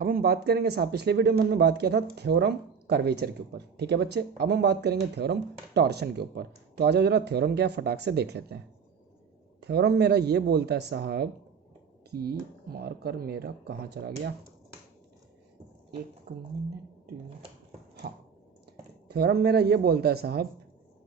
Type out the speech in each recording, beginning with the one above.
अब हम बात करेंगे साहब, पिछले वीडियो में हमने बात किया था थ्योरम कर्वेचर के ऊपर, ठीक है बच्चे। अब हम बात करेंगे थ्योरम टॉर्शन के ऊपर। तो आ जाओ जरा थ्योरम क्या है फटाक से देख लेते हैं। थ्योरम मेरा ये बोलता है साहब कि मार्कर मेरा कहाँ चला गया, एक मिनट। हाँ, थ्योरम मेरा ये बोलता है साहब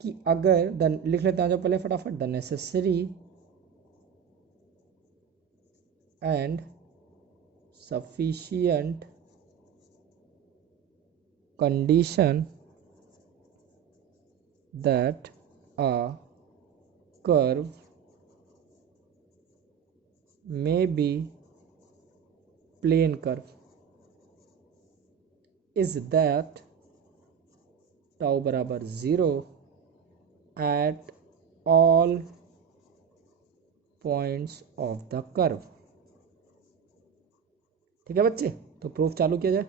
कि अगर लिख लेते हैं, जो पहले फटाफट, the necessary and sufficient condition that a curve may be plane curve is that tau बराबर 0 at all points of the curve। ठीक है बच्चे, तो प्रूफ चालू किया जाए।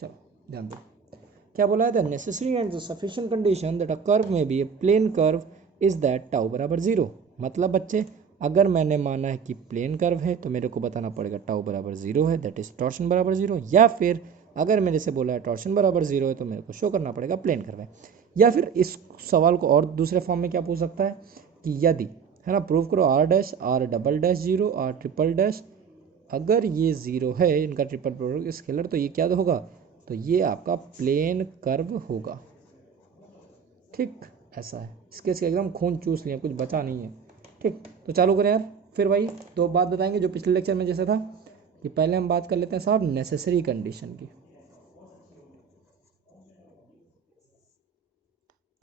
चलो ध्यान दो, क्या बोला है, the necessary and the sufficient condition that a curve may be a plane curve is that tau बराबर 0। मतलब बच्चे, अगर मैंने माना है कि प्लेन कर्व है तो मेरे को बताना पड़ेगा टाउ बराबर 0 है, दैट इज टॉर्शन बराबर 0। या फिर अगर मेरे से बोला है टॉर्शन बराबर 0 है तो मेरे को शो करना पड़ेगा प्लेन कर्व है। या फिर इस सवाल को और दूसरे फॉर्म में क्या पूछ सकता है कि यदि, है ना, प्रूव करो R dash R double dash 0 R triple dash, अगर ये 0 है, इनका ट्रिपल प्रोडक्ट स्केलर, तो ये क्या होगा, तो ये आपका प्लेन कर्व होगा। ठीक, ऐसा है। इसके एकदम खून चूस लिया, कुछ बचा नहीं है। ठीक, तो चालू करें यार। फिर भाई दो बात बताएंगे जो पिछले लेक्चर में जैसा था, कि पहले हम बात कर लेते हैं साहब नेसेसरी कंडीशन की।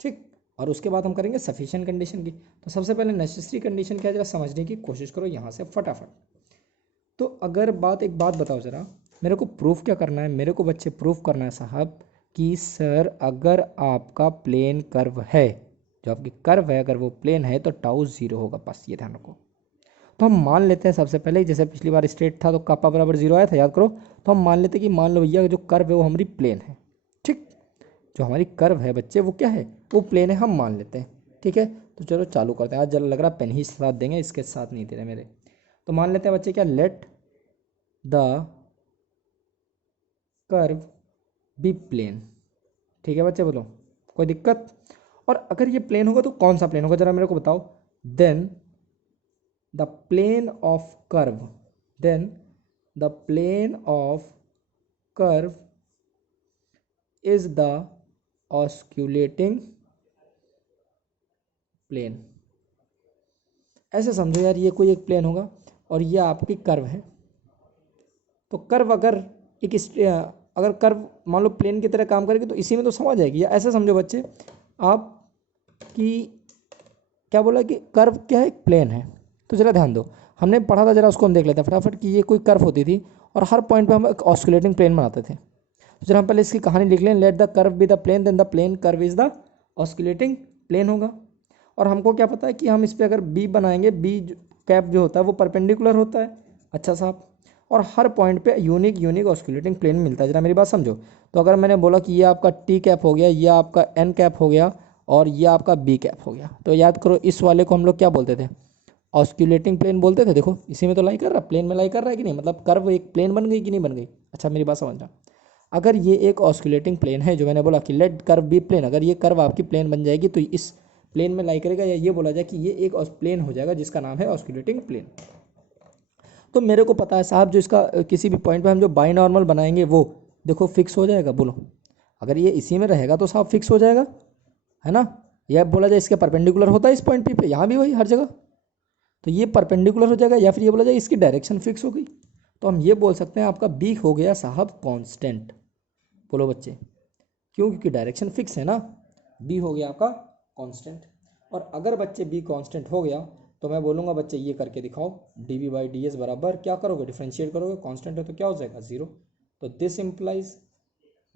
ठीक, और उसके बाद हम करेंगे सफिशिएंट कंडीशन की। तो सबसे पहले नेसेसरी कंडीशन क्या है, जरा समझने की कोशिश करो यहाँ से फटाफट। तो अगर एक बात बताओ जरा, मेरे को प्रूफ क्या करना है, मेरे को बच्चे प्रूफ करना है साहब कि सर अगर आपका प्लेन कर्व है, जो आपकी कर्व है अगर वो प्लेन है तो टाउ 0 होगा, बस ये ध्यान रखो। तो हम मान लेते हैं सबसे पहले, जैसे पिछली बार स्ट्रेट था तो कापा बराबर 0 आया था, याद करो। तो हम मान लेते हैं कि मान लो भैया जो कर्व है वो हमारी प्लेन है। ठीक, जो हमारी कर्व है बच्चे वो क्या है, वो प्लेन है, हम मान लेते हैं। ठीक है, तो चलो चालू करते हैं। आज जरा लग रहा पेन ही साथ देंगे, इसके साथ नहीं दे रहे मेरे। तो मान लेते हैं बच्चे क्या, let the curve be plane. ठीक है बच्चे, बोलो कोई दिक्कत। और अगर ये प्लेन होगा तो कौन सा प्लेन होगा जरा मेरे को बताओ। Then the plane of curve, then the plane of curve is the osculating plane. ऐसे समझो यार, ये कोई एक प्लेन होगा और ये आपकी कर्व है। तो कर्व अगर अगर कर्व मान लो प्लेन की तरह काम करेगी तो इसी में तो समा जाएगी। या ऐसे समझो बच्चे आप कि क्या बोला कि कर्व क्या है, एक प्लेन है। तो जरा ध्यान दो, हमने पढ़ा था, जरा उसको हम देख लेते हैं फटाफट कि ये कोई कर्व होती थी और हर पॉइंट पे हम एक ऑस्कुलेटिंग प्लेन बनाते थे। तो जरा हम पहले इसकी कहानी लिख लें, let the curve be the plane then the plane curve is the osculating plane होगा। और हमको क्या पता है कि हम इस पर अगर बी बनाएंगे, बी कैप जो होता है वो परपेंडिकुलर होता है। अच्छा साहब, और हर पॉइंट पे यूनिक यूनिक ऑस्कुलेटिंग प्लेन मिलता है। जरा मेरी बात समझो। तो अगर मैंने बोला कि ये आपका टी कैप हो गया, ये आपका एन कैप हो गया और ये आपका बी कैप हो गया, तो याद करो इस वाले को हम लोग क्या बोलते थे, ऑस्कुलेटिंग प्लेन बोलते थे। देखो इसी में तो लाई कर रहा है, प्लेन में लाई कर रहा है कि नहीं, मतलब कर्व एक प्लेन बन गई कि नहीं बन गई। अच्छा मेरी बात समझना, अगर ये एक ऑस्कुलेटिंग प्लेन है, जो मैंने बोला कि लेट कर्व बी प्लेन, अगर ये कर्व आपकी प्लेन बन जाएगी तो इस प्लेन में लाई करेगा, या ये बोला जाए कि ये एक प्लेन हो जाएगा जिसका नाम है ऑस्कुलेटिंग प्लेन। तो मेरे को पता है साहब, जो इसका किसी भी पॉइंट पे हम जो बाई नॉर्मल बनाएंगे वो देखो फिक्स हो जाएगा। बोलो अगर ये इसी में रहेगा तो साहब फिक्स हो जाएगा, है ना। या बोला जाए इसके परपेंडिकुलर होता है इस पॉइंट पे, यहाँ भी वही हर जगह, तो ये परपेंडिकुलर हो जाएगा। या फिर ये बोला जाए इसकी डायरेक्शन फिक्स हो गई, तो हम ये बोल सकते हैं आपका बी हो गया साहब कांस्टेंट। बोलो बच्चे, क्यों, क्योंकि डायरेक्शन फिक्स है ना, बी हो गया आपका कांस्टेंट। और अगर बच्चे बी कांस्टेंट हो गया तो मैं बोलूँगा बच्चे ये करके दिखाओ, D B by D S बराबर क्या करोगे, डिफ्रेंशिएट करोगे, कांस्टेंट है तो क्या हो जाएगा 0। तो this implies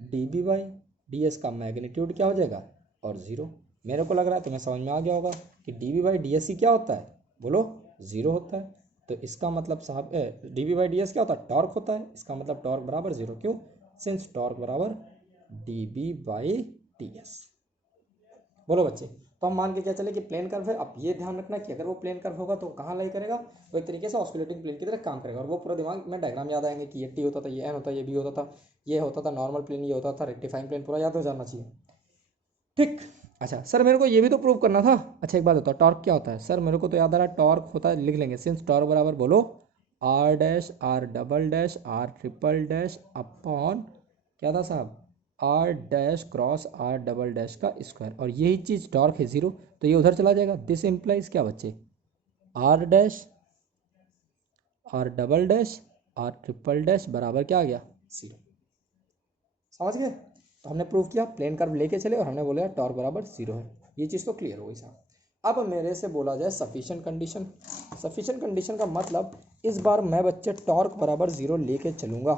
D B by D S का मैग्नीट्यूड क्या हो जाएगा, और 0। मेरे को लग रहा है तुम्हें समझ में आ गया होगा कि D B by D S ही क्या होता है, बोलो 0 होता है। तो इसका मतलब साहब D B by D S क्या होता है, टॉर्क होता है। इसका मतलब टॉर्क बराबर 0, क्यों, सिंस टॉर्क बराबर D B by D S. बोलो बच्चे, तो हम मान के क्या चले कि प्लेन कर्व है। अब ये ध्यान रखना कि अगर वो प्लेन कर्व होगा तो कहाँ लाई करेगा, वो एक तरीके से ऑस्कुलेटिंग प्लेन की तरह काम करेगा। और वो पूरा दिमाग में डायग्राम याद आएंगे कि ये टी होता था, ये एन होता, ये बी होता था, ये होता था नॉर्मल प्लेन, ये होता था रेक्टिफाइंग प्लेन, पूरा याद हो जाना चाहिए। ठीक। अच्छा सर मेरे को ये भी तो प्रूव करना था। अच्छा एक बात बताओ, टॉर्क क्या होता है? सर मेरे को तो याद आ रहा है टॉर्क होता है, लिख लेंगे, सिंस टॉर्क बराबर बोलो R dash R double dash R triple dash upon क्या था साहब, R dash cross R double dash का स्क्वायर। और यही चीज़ टॉर्क है जीरो, तो ये उधर चला जाएगा। दिस इम्प्लाइज क्या बच्चे, R dash R double dash R triple dash बराबर क्या आ गया, जीरो। समझ गए? तो हमने प्रूव किया, प्लेन कर्व लेके चले और हमने बोला टॉर्क बराबर जीरो है। ये चीज़ तो क्लियर हो गई साहब। अब मेरे से बोला जाए सफिशिएंट कंडीशन। सफिशिएंट कंडीशन का मतलब इस बार मैं बच्चे टॉर्क बराबर जीरो लेके चलूँगा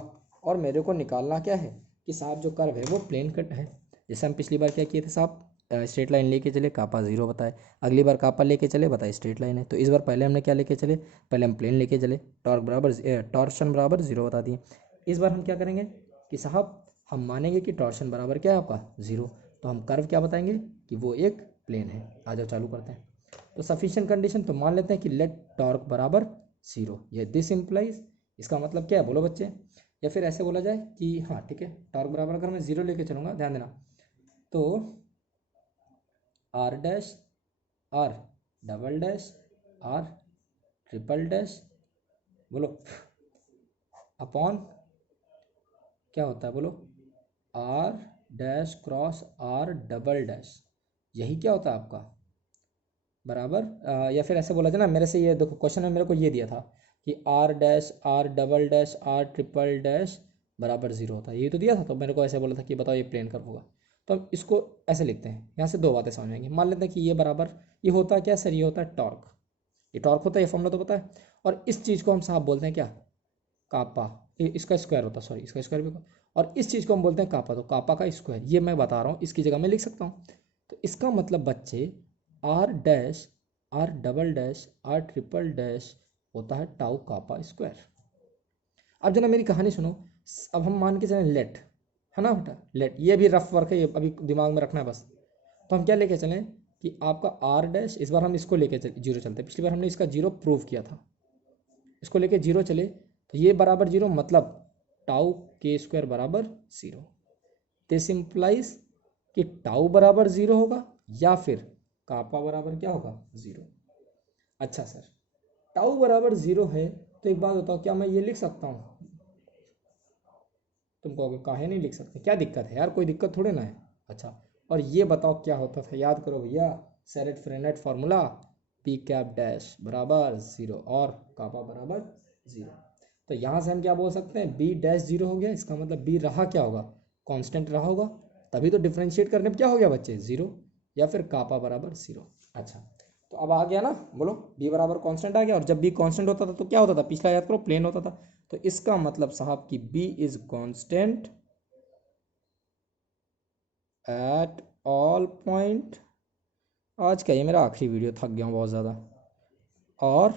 और मेरे को निकालना क्या है कि साहब जो कर्व है वो प्लेन कट है। जैसे हम पिछली बार क्या किए थे साहब, स्ट्रेट लाइन लेके चले, कापा जीरो बताए, अगली बार कापा लेके चले, बताए स्ट्रेट लाइन है। तो इस बार पहले हमने क्या लेके चले, पहले हम प्लेन लेके चले, टॉर्क बराबर टॉर्शन बराबर जीरो बता दिए। इस बार हम क्या करेंगे कि साहब हम मानेंगे कि टॉर्शन बराबर क्या है आपका जीरो, तो हम कर्व क्या बताएंगे कि वो एक प्लेन है। आ जाओ चालू करते हैं। तो सफिशिएंट कंडीशन तो मान लेते हैं कि लेट टॉर्क बराबर जीरो, ये दिस इम्प्लाइज, इसका मतलब क्या है बोलो बच्चे, या फिर ऐसे बोला जाए कि हाँ ठीक है, टॉर्क बराबर अगर मैं जीरो लेके चलूँगा, ध्यान देना, तो R dash R double dash R triple dash बोलो अपॉन क्या होता है बोलो, R dash cross R double dash, यही क्या होता है आपका बराबर या फिर ऐसे बोला जाए ना, मेरे से ये देखो क्वेश्चन में मेरे को ये दिया था कि R dash R double dash R triple dash बराबर जीरो होता है, यही तो दिया था। तो मेरे को ऐसे बोला था कि बताओ ये प्लेन कर्व होगा। तो हम इसको ऐसे लिखते हैं, यहाँ से दो बातें समझ आएंगी। मान लेते हैं कि ये बराबर, ये होता है क्या सर, ये होता है टॉर्क, ये टॉर्क होता है, ये फॉर्मूला तो पता है। और इस चीज़ को हम साहब बोलते हैं क्या, कापा, इसका स्क्वायर होता है, सॉरी इसका स्क्वायर भी। और इस चीज़ को हम बोलते हैं कापा, तो कापा का स्क्वायर, ये मैं बता रहा हूँ, इसकी जगह मैं लिख सकता हूँ। तो इसका मतलब बच्चे R dash R double dash R triple dash होता है टाउ कापा स्क्वायर। अब जना मेरी कहानी सुनो। अब हम मान के चलें लेट, है ना बेटा, लेट, ये भी रफ वर्क है, ये अभी दिमाग में रखना है बस। तो हम क्या लेके चलें कि आपका आर डैश, इस बार हम इसको लेके जीरो चलते हैं, पिछली बार हमने इसका जीरो प्रूव किया था, इसको लेके जीरो चले, तो ये बराबर जीरो मतलब टाउ के स्क्वायर बराबर जीरो। दिस इम्प्लाइज कि टाउ बराबर जीरो होगा या फिर कापा बराबर क्या होगा, जीरो। अच्छा सर टाउ बराबर जीरो है, तो एक बात बताओ, क्या मैं ये लिख सकता हूँ? तुम कहोगे काहे नहीं लिख सकते, क्या दिक्कत है यार, कोई दिक्कत थोड़े ना है। अच्छा और ये बताओ क्या होता था, याद करो भैया, सेरेट फ्रेनेट फार्मूला, पी कैप डैश बराबर जीरो और कापा बराबर जीरो। तो यहाँ से हम क्या बोल सकते हैं, बी डैश जीरो हो गया, इसका मतलब बी रहा क्या होगा, कांस्टेंट रहा होगा, तभी तो डिफ्रेंशिएट करने में क्या हो गया बच्चे, जीरो, या फिर कापा बराबर जीरो। अच्छा तो अब आ गया ना, बोलो बी बराबर कांस्टेंट आ गया, और जब बी कांस्टेंट होता था तो क्या होता था, पिछला याद करो प्लेन होता था। तो इसका मतलब साहब कि B is constant at all point. आज का ये मेरा आखिरी वीडियो, थक गया हूँ बहुत ज़्यादा। और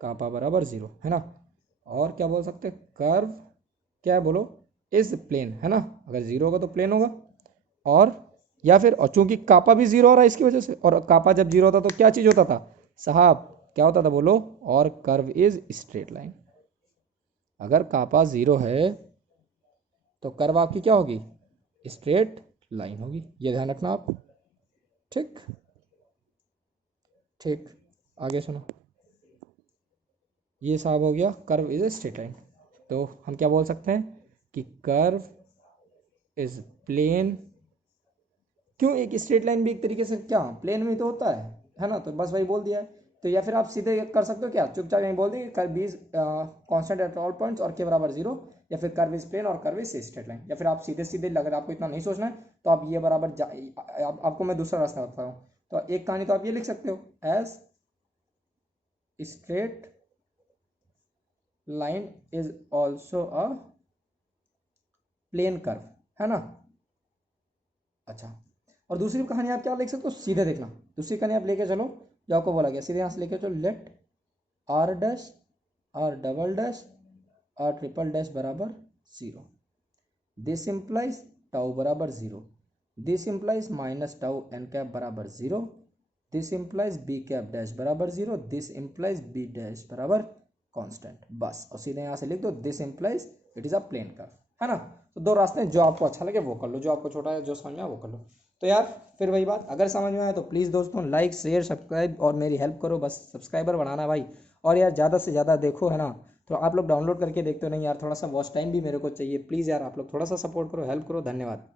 कापा बराबर जीरो है ना, और क्या बोल सकते हैं, कर्व क्या है बोलो, इज प्लेन है ना, अगर जीरो होगा तो प्लेन होगा। और या फिर, और चूंकि कापा भी जीरो हो रहा है इसकी वजह से, और कापा जब जीरो होता तो क्या चीज़ होता था साहब, क्या होता था बोलो, और कर्व इज स्ट्रेट लाइन। अगर कापा जीरो है तो कर्व आपकी क्या होगी, स्ट्रेट लाइन होगी, ये ध्यान रखना आप। ठीक ठीक, आगे सुनो, ये साहब हो गया curve is a straight line. तो हम क्या बोल सकते हैं कि कर्व इज प्लेन, क्यों, एक स्ट्रेट लाइन भी एक तरीके से क्या प्लेन में तो होता है ना, तो बस वही बोल दिया है। तो या फिर आप सीधे कर सकते हो क्या, चुपचाप यहीं बोल देंगे curve is constant at all points और के बराबर जीरो, या फिर कर्व इज प्लेन और कर्व इज स्ट्रेट लाइन। या फिर आप सीधे सीधे, अगर आपको इतना नहीं सोचना है तो आप ये बराबर आपको मैं दूसरा रास्ता बता रहा हूँ। तो एक कहानी तो आप ये लिख सकते हो, as straight line is also a plane curve, है ना। अच्छा और दूसरी कहानी आप क्या लिख सकते हो, सीधे देखना, दूसरी कहानी आप लेके चलो जो आपको बोला गया, सीधे यहाँ से लेके चलो, let R dash R double dash R triple dash बराबर जीरो। दिस इम्प्लाइज टाउ बराबर zero, this implies minus tau N cap बराबर zero, this implies B cap dash बराबर 0, दिस इम्प्लाइज बी डैश बराबर कांस्टेंट, बस। और सीधे यहाँ से लिख दो this implies it is a plane curve, है ना। तो दो रास्ते हैं, जो आपको अच्छा लगे वो कर लो, जो आपको छोटा है जो समझ में आए वो कर लो। तो यार फिर वही बात, अगर समझ में आए तो प्लीज़ दोस्तों लाइक शेयर सब्सक्राइब और मेरी हेल्प करो, बस सब्सक्राइबर बढ़ाना भाई। और यार ज़्यादा से ज़्यादा देखो, है ना। तो आप लोग डाउनलोड करके देखते हो नहीं यार, थोड़ा सा वॉच टाइम भी मेरे को चाहिए, प्लीज़ यार आप लोग थोड़ा सा सपोर्ट करो, हेल्प करो, धन्यवाद।